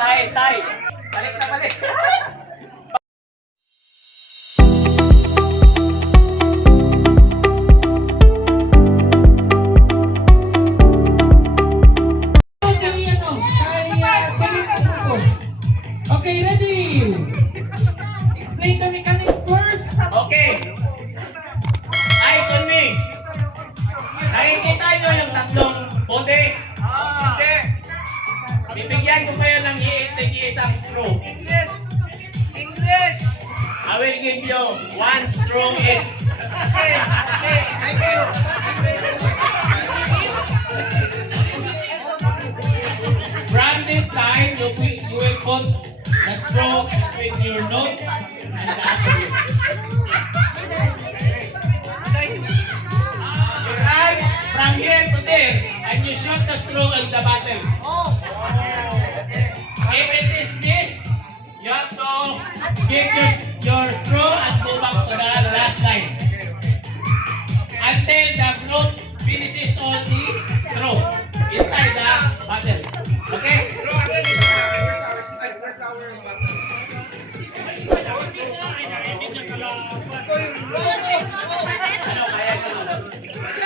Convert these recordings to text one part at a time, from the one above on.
Tay. Balik na balik. Okay, ready? Explain the mechanics first. Okay. Eyes on me. Nakikita nyo yung tatlong puti? Hindi. Bibigyan ko kayo ng iisang straw. English. I will give you one straw each. Okay. Thank you. From this time, you will put the straw with your nose and the upper lip. You ride from here to there, and you shoot the straw in the bottle. If it is this, you have to get your straw and go back to the last line until the group finishes all the straw inside the bottle. Okay?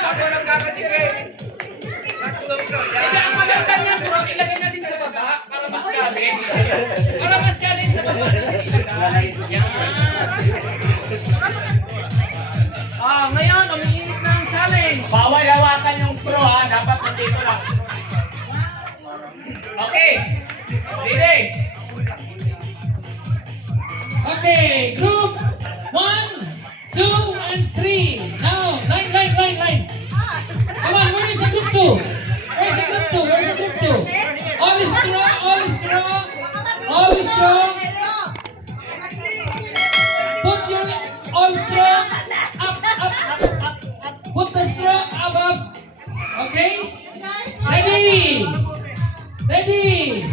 Ako nagkakatigay. Kaya ang maganda niya, bro, ilagay natin sa baba para mas challenge. Para mas challenge sa baba natin ilagay. Yan. Ngayon, umiinit na ang challenge. Bawal hawakan yung straw ha, dapat nandito lang. Okay. Ready? Okay, group 1, 2, and 3. Now, line. Come on, where is the group 2? Where's the group 2? Where's the group 2? All is strong. Put your all strong up. Put the straw above. Okay? Ready?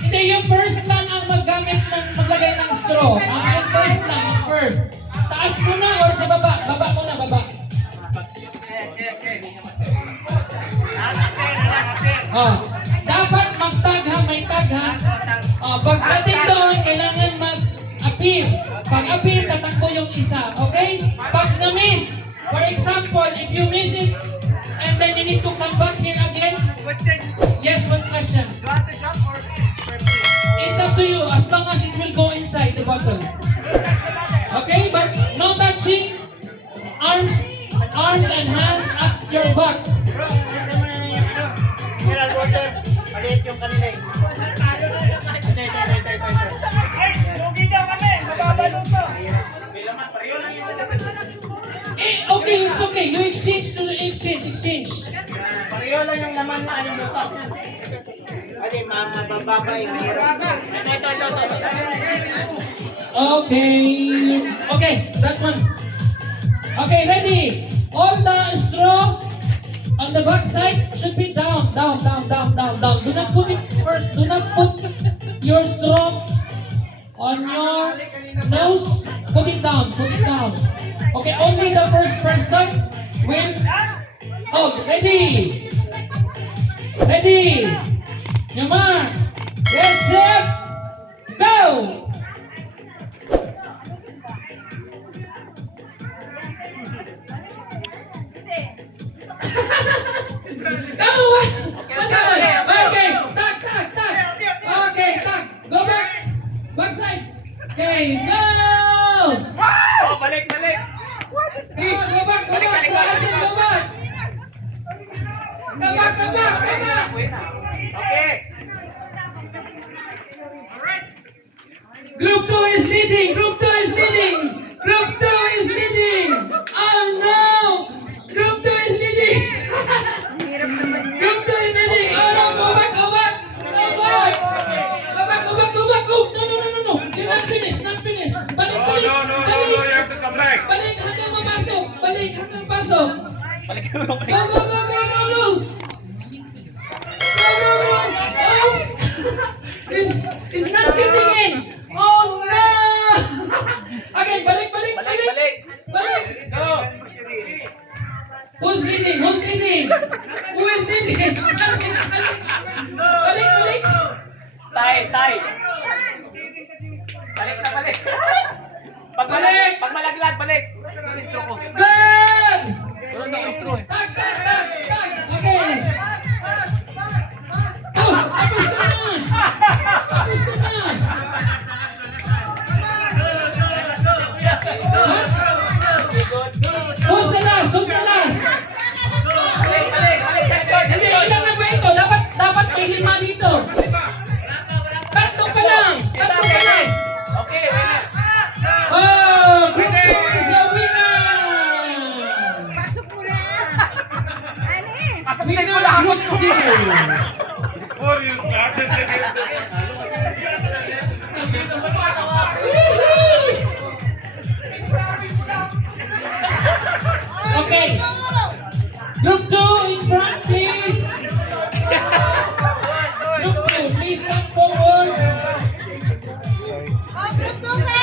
Hindi, yung first lang ang maglagay ng straw. Ang first lang, yung first. Taas mo na or sa baba? Baba mo na, baba. Dapat mag-tag ha, may tag ha. Pagdating doon, kailangan mag-appear. Pag-appear, tatakbo yung isa. Okay? Pag na-miss, for example, if you miss it, and then you need to come back here again. Yes, one question. It's up to you, as long as it will go inside the bottle. Okay, but no touching. Arms and hands at your back. Mineral water. Maliit yung kanila eh. Lugi daw kami. Mababalo to. Okay, it's okay. You exchange. Pareho lang yung laman na yung butas. Adi, mababay. Okay, that one. Okay, ready? All the straw on the back side should be down. Do not put it first. Do not put your straw on your nose. Put it down. Okay, only the first person will. Oh, ready? Your mark. Get set. Go. Okay, tag. Go back. Backside. Okay, go. Oh, balik. Go back. Okay. Group 2 is leading. Oh no! Group 2 is leading. Oh no, go back. Go back. No. You're not finished. Balik. No, you have to come back. Balik hanggang pasok. Balik ka mo. Go. It's not getting in. Oh no! Again, balik. Go. Who's leading? Who is leading? Balik. tay. Balik na, balik. Balik! Pag malaglag, balik. Good! Tulad ng intro eh. Tag! Okay. Oh, tapos ko na! Tapos ko na! Who's the last? Who's the last? Balik, balik, balik sa likod. Hindi, ilan na ba ito? Dapat may 5 dito. Tatlo pa lang! Tatlo pa lang! Okay, winner. Oh, Group 2 is the winner! Pasok mo na. Ano eh? Winner Group 2! Before you started the game. Okay. Group 2 in front, please. Group 2, please come forward. Oh, group 2 ka.